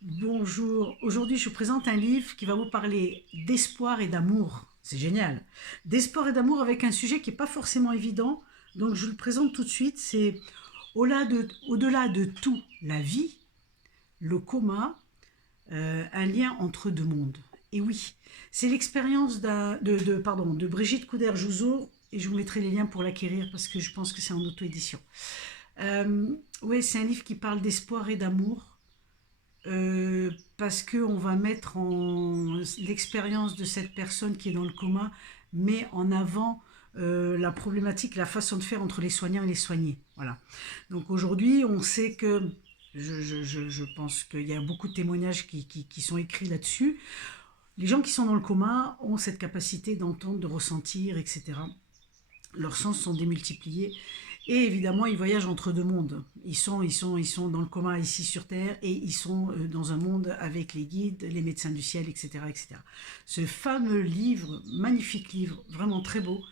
Bonjour, aujourd'hui je vous présente un livre qui va vous parler d'espoir et d'amour. C'est génial. D'espoir et d'amour avec un sujet qui n'est pas forcément évident, donc je vous le présente tout de suite. C'est au-delà de tout, la vie, le coma, un lien entre deux mondes. Et oui, c'est l'expérience de Brigitte Couder-Jouzot, et je vous mettrai les liens pour l'acquérir parce que je pense que c'est en auto-édition. Oui, c'est un livre qui parle d'espoir et d'amour parce qu'on va mettre en l'expérience de cette personne qui est dans le coma, mais en avant la problématique, la façon de faire entre les soignants et les soignés. Voilà. Donc aujourd'hui, on sait que, je pense qu'il y a beaucoup de témoignages qui sont écrits là-dessus. Les gens qui sont dans le coma ont cette capacité d'entendre, de ressentir, etc. Leurs sens sont démultipliés. Et évidemment, ils voyagent entre deux mondes. Ils sont dans le coma ici sur Terre et ils sont dans un monde avec les guides, les médecins du ciel, etc. etc. Ce fameux livre, magnifique livre, vraiment très beau,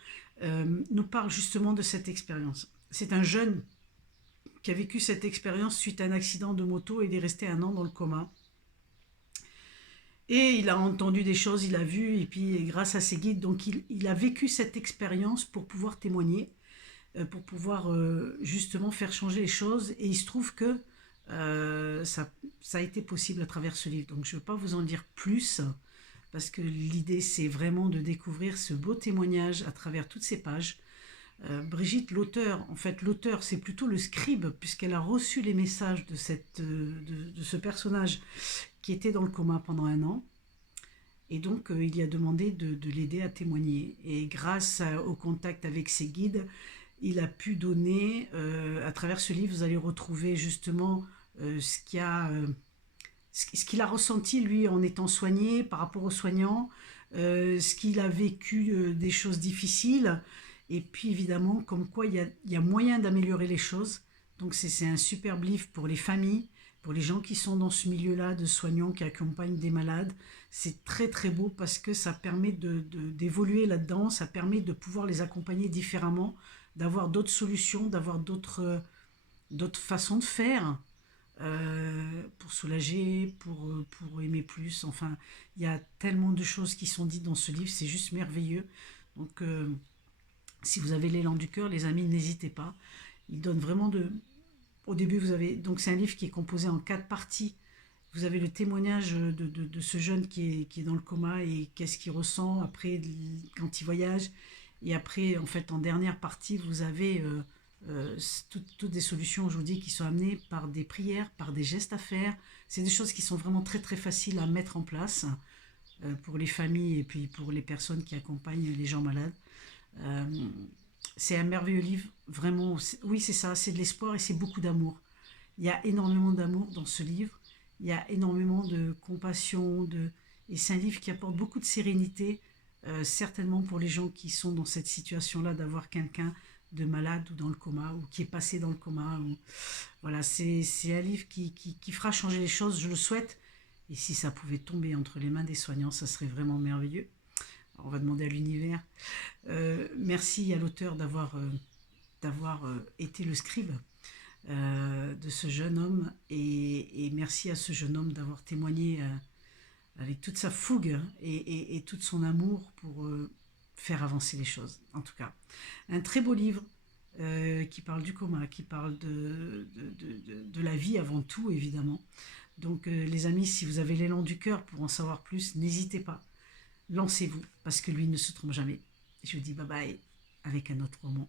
nous parle justement de cette expérience. C'est un jeune qui a vécu cette expérience suite à un accident de moto et il est resté un an dans le coma. Et il a entendu des choses, il a vu, et puis grâce à ses guides, donc il a vécu cette expérience pour pouvoir témoigner, pour pouvoir justement faire changer les choses. Et il se trouve que ça a été possible à travers ce livre. Donc je ne vais pas vous en dire plus, parce que l'idée c'est vraiment de découvrir ce beau témoignage à travers toutes ces pages. Brigitte, l'auteur, en fait l'auteur c'est plutôt le scribe, puisqu'elle a reçu les messages de ce personnage qui était dans le coma pendant un an. Et donc, il y a demandé de l'aider à témoigner. Et grâce au contact avec ses guides, il a pu donner, à travers ce livre, vous allez retrouver justement ce qu'il a ressenti lui en étant soigné par rapport aux soignants, ce qu'il a vécu des choses difficiles, et puis évidemment comme quoi il y a moyen d'améliorer les choses. Donc c'est un superbe livre pour les familles, pour les gens qui sont dans ce milieu-là de soignants qui accompagnent des malades. C'est très très beau parce que ça permet d'évoluer là-dedans, ça permet de pouvoir les accompagner différemment, d'avoir d'autres solutions, d'avoir d'autres façons de faire pour soulager, pour aimer plus. Enfin, il y a tellement de choses qui sont dites dans ce livre, c'est juste merveilleux. Donc, si vous avez l'élan du cœur, les amis, n'hésitez pas. Il donne vraiment de... Au début, vous avez... Donc, c'est un livre qui est composé en 4 parties. Vous avez le témoignage de ce jeune qui est dans le coma et qu'est-ce qu'il ressent après quand il voyage. Et après, en fait, en dernière partie, vous avez toutes des solutions, je vous dis, qui sont amenées par des prières, par des gestes à faire. C'est des choses qui sont vraiment très très faciles à mettre en place pour les familles et puis pour les personnes qui accompagnent les gens malades. Euh, c'est un merveilleux livre, vraiment. Oui, c'est ça, c'est de l'espoir et c'est beaucoup d'amour. Il y a énormément d'amour dans ce livre. Il y a énormément de compassion. Et c'est un livre qui apporte beaucoup de sérénité, certainement pour les gens qui sont dans cette situation-là, d'avoir quelqu'un de malade ou dans le coma, ou qui est passé dans le coma. Voilà, c'est un livre qui fera changer les choses, je le souhaite. Et si ça pouvait tomber entre les mains des soignants, ça serait vraiment merveilleux. Alors, on va demander à l'univers. Merci à l'auteur d'avoir été le scribe de ce jeune homme et merci à ce jeune homme d'avoir témoigné avec toute sa fougue et tout son amour pour faire avancer les choses. En tout cas, un très beau livre qui parle du coma, qui parle de la vie avant tout, évidemment. Donc, les amis, si vous avez l'élan du cœur pour en savoir plus, n'hésitez pas. Lancez-vous, parce que lui ne se trompe jamais. Je vous dis bye bye avec un autre roman.